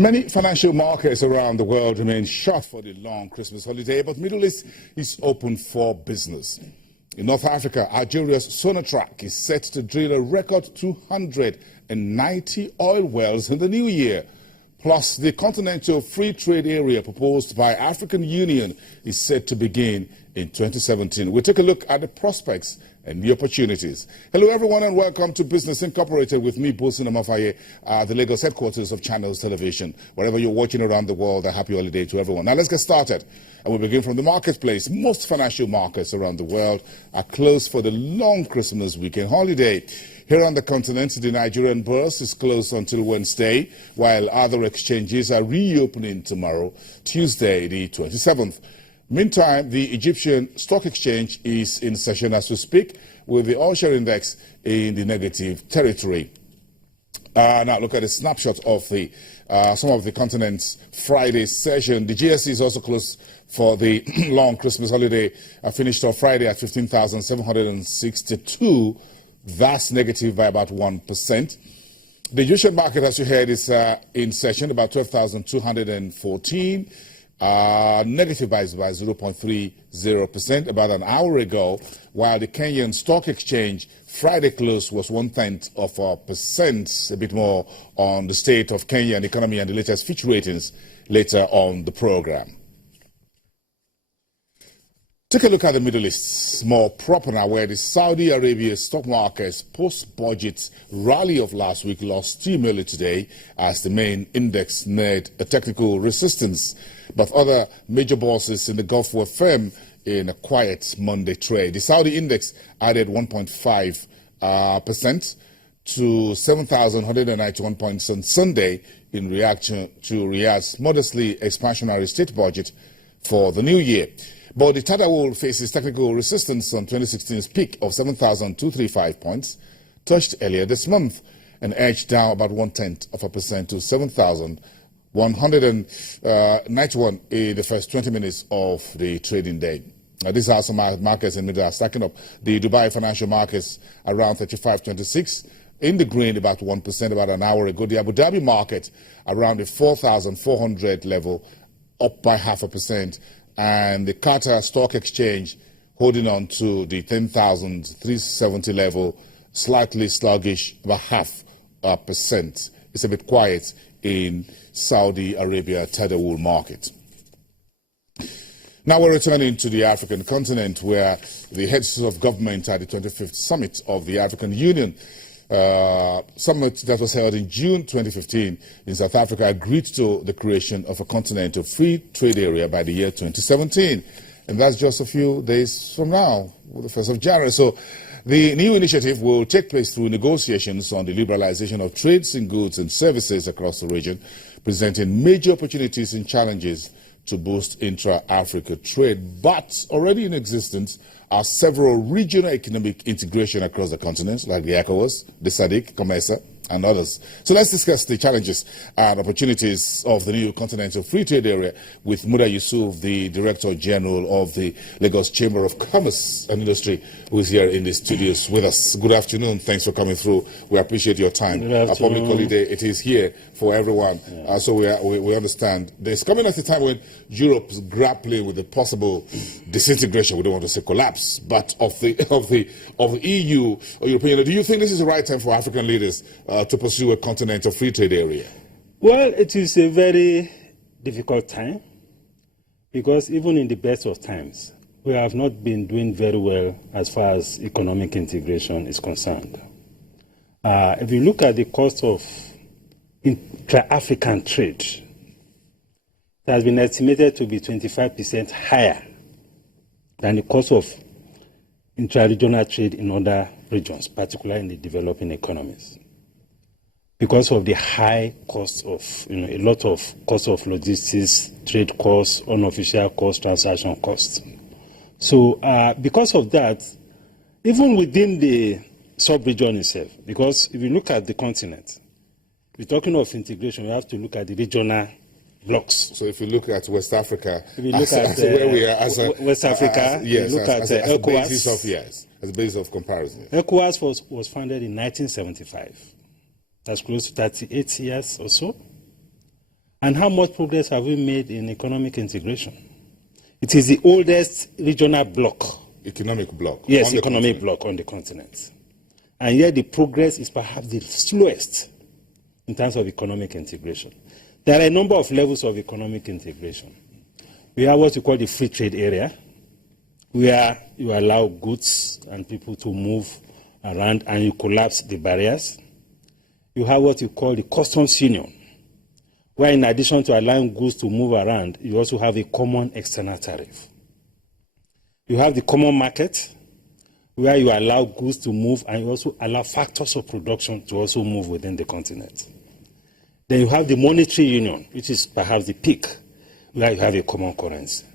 Many financial markets around the world remain shut for the long Christmas holiday, but Middle East is open for business. In North Africa, Algeria's Sonatrach is set to drill a record 290 oil wells in the new year. Plus, the Continental Free Trade Area proposed by African Union is set to begin in 2017. We'll take a look at the prospects and the opportunities. Hello, everyone, and welcome to Business Incorporated with me, Bosun Amafaye, the Lagos headquarters of Channels Television. Wherever you're watching around the world, a happy holiday to everyone. Now, let's get started. And we'll begin from the marketplace. Most financial markets around the world are closed for the long Christmas weekend holiday. Here on the continent, the Nigerian bourse is closed until Wednesday, while other exchanges are reopening tomorrow, Tuesday, the 27th. Meantime, the Egyptian Stock Exchange is in session as we speak, with the oil-share index in the negative territory. Now, look at a snapshot of the some of the continent's Friday session. The GSE is also closed for the long Christmas holiday. Finished on Friday at 15,762. That's negative by about 1%. The Asian market, as you heard, is in session, about 12,214. Negative by 0.30% about an hour ago, while the Kenyan Stock Exchange Friday close was 0.1%, a bit more on the state of Kenyan economy and the latest Fitch ratings later on the program. Take a look at the Middle East more proper now, where the Saudi Arabia stock market's post-budget rally of last week lost steam early today as the main index neared a technical resistance. But other major bosses in the Gulf were firm in a quiet Monday trade. The Saudi index added 1.5% to 7,191 points on Sunday in reaction to Riyadh's modestly expansionary state budget for the new year. But the Tadawul faces technical resistance on 2016's peak of 7,235 points, touched earlier this month, and edged down about 0.1% to 7,191 in the first 20 minutes of the trading day. These are some markets in the middle are stacking up. The Dubai financial markets around 35.26, in the green about 1% about an hour ago. The Abu Dhabi market around the 4,400 level, up by 0.5%. And the Qatar Stock Exchange holding on to the 10,370 level, slightly sluggish, about 0.5%. It's a bit quiet in Saudi Arabia Tadawul market. Now we're returning to the African continent, where the heads of government at the 25th summit of the African Union, summit that was held in June 2015 in South Africa, agreed to the creation of a continental free trade area by the year 2017. And that's just a few days from now, the 1st of January. So the new initiative will take place through negotiations on the liberalization of trades in goods and services across the region, presenting major opportunities and challenges to boost intra-Africa trade. But already in existence are several regional economic integration across the continent, like the ECOWAS, the SADC, COMESA, and others. So let's discuss the challenges and opportunities of the new continental free trade area with Muda Yusuf, the Director General of the Lagos Chamber of Commerce and Industry, who is here in the studios with us. Good afternoon. Thanks for coming through. We appreciate your time. A public holiday, it is here for everyone. Yeah. So we understand. It's coming at a time when Europe is grappling with the possible disintegration, we don't want to say collapse, but of the EU or European Union. Do you think this is the right time for African leaders to pursue a continental free trade area? Well, it is a very difficult time, because even in the best of times, we have not been doing very well as far as economic integration is concerned. If you look at the cost of intra-African trade, it has been estimated to be 25% higher than the cost of intra-regional trade in other regions, particularly in the developing economies, because of the high cost of, a lot of cost of logistics, trade costs, unofficial costs, transaction costs. So because of that, even within the sub-region itself, because if you look at the continent, we're talking of integration, we have to look at the regional blocks. So if you look at West Africa, if you look at where we are as a, West Africa, yes, look at as ECOWAS. a basis of, yes, as a basis of comparison. ECOWAS was founded in 1975. That's close to 38 years or so. And how much progress have we made in economic integration? It is the oldest regional bloc. Economic bloc. Yes, economic bloc on the continent. And yet the progress is perhaps the slowest in terms of economic integration. There are a number of levels of economic integration. We have what we call the free trade area, where you allow goods and people to move around and you collapse the barriers. You have what you call the customs union, where in addition to allowing goods to move around, you also have a common external tariff. You have the common market, where you allow goods to move and you also allow factors of production to also move within the continent. Then you have the monetary union, which is perhaps the peak, where you have a common currency.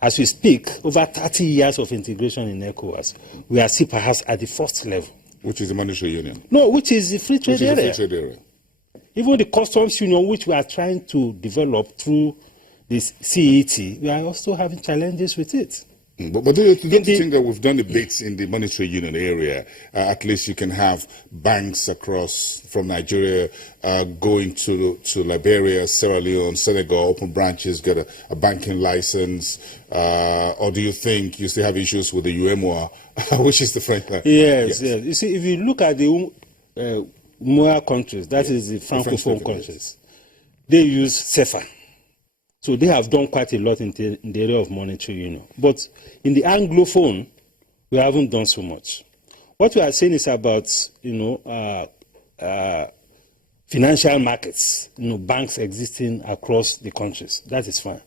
As we speak, over 30 years of integration in ECOWAS, we are still perhaps at the first level. Which is the monetary union? No, which is the free trade area. The free trade area. Even the customs union, which we are trying to develop through this CET, we are also having challenges with it. But don't you think that we've done the bits in the monetary union area? At least you can have banks across from Nigeria going to Liberia, Sierra Leone, Senegal, open branches, get a banking license. Or do you think you still have issues with the UEMOA, which is the French? Yes. You see, if you look at the UEMOA countries, that is the Francophone countries, they use CEFA. So they have done quite a lot in the area of monetary union. But in the Anglophone, we haven't done so much. What we are saying is about, financial markets, banks existing across the countries. That is fine.